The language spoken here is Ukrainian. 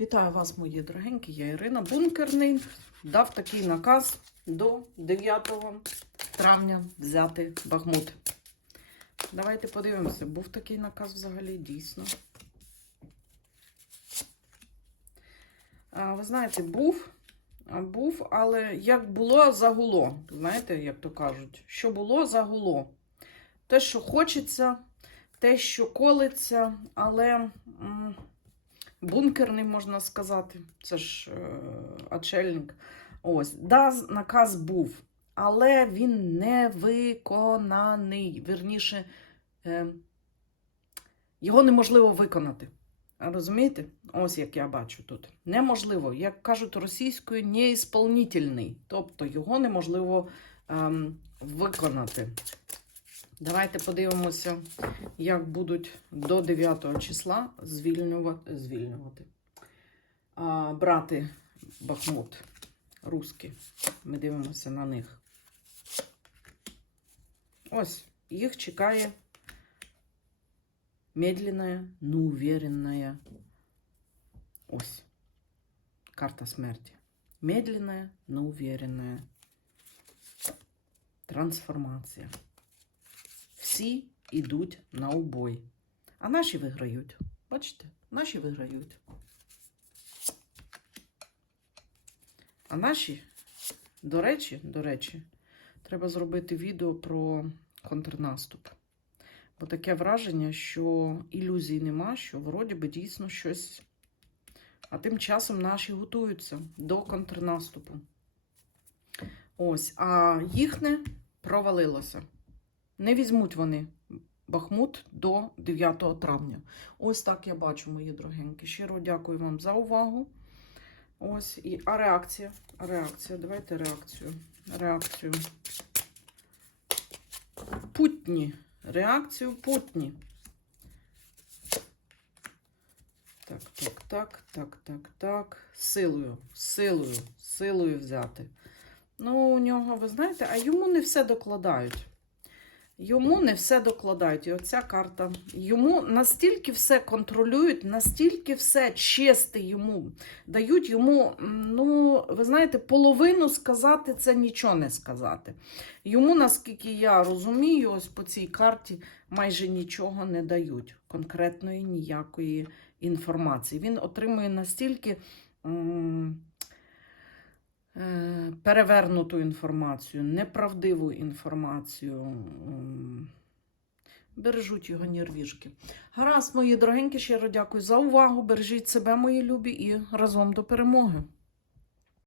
Вітаю вас, мої дорогенькі. Я Ірина Бункерний. Дав такий наказ до 9 травня взяти Бахмут. Давайте подивимося, був такий наказ взагалі дійсно. Ви знаєте, був, був, але як було, загуло. Знаєте, як то кажуть, що було, загуло. Те, що хочеться, те, що колиться, але. Бункерний, можна сказати. Це ж е, очельник. Ось, да, наказ був, але він не виконаний. Вірніше, е, його неможливо виконати. Розумієте? Ось як я бачу тут. Неможливо, як кажуть російською, неісполнительний. Тобто його неможливо ем, виконати. Давайте подивимося, як будуть до 9 числа звільнювати, звільнювати а, брати Бахмут русські. Ми дивимося на них. Ось, їх чекає медленная, но. Ось. Карта смерти. Медленная, но. Трансформація. Всі йдуть на убой. А наші виграють. Бачите? Наші виграють. А наші, до речі, до речі, треба зробити відео про контрнаступ. Бо таке враження, що ілюзій нема, що вроді би дійсно щось. А тим часом наші готуються до контрнаступу. Ось, а їхне провалилося. Не візьмуть вони Бахмут до 9 травня. Ось так я бачу, мої дорогенькі. Щиро дякую вам за увагу. Ось і а реакція. Реакція. Давайте реакцію. Реакцію. Путні. Реакцію путні. Так, так, так, так, так, так. Силою, силою, силою взяти. Ну, у нього, ви знаєте, а йому не все докладають. Йому не все докладають. І оця карта. Йому настільки все контролюють, настільки все чисте йому. Дають йому, ну, ви знаєте, половину сказати це нічого не сказати. Йому, наскільки я розумію, ось по цій карті майже нічого не дають. Конкретної ніякої інформації. Він отримує настільки. Е, перевернуту інформацію, неправдиву інформацію. Бережуть його нервішки. Гаразд, мої дорогенькі, щиро дякую за увагу. Бережіть себе, мої любі, і разом до перемоги.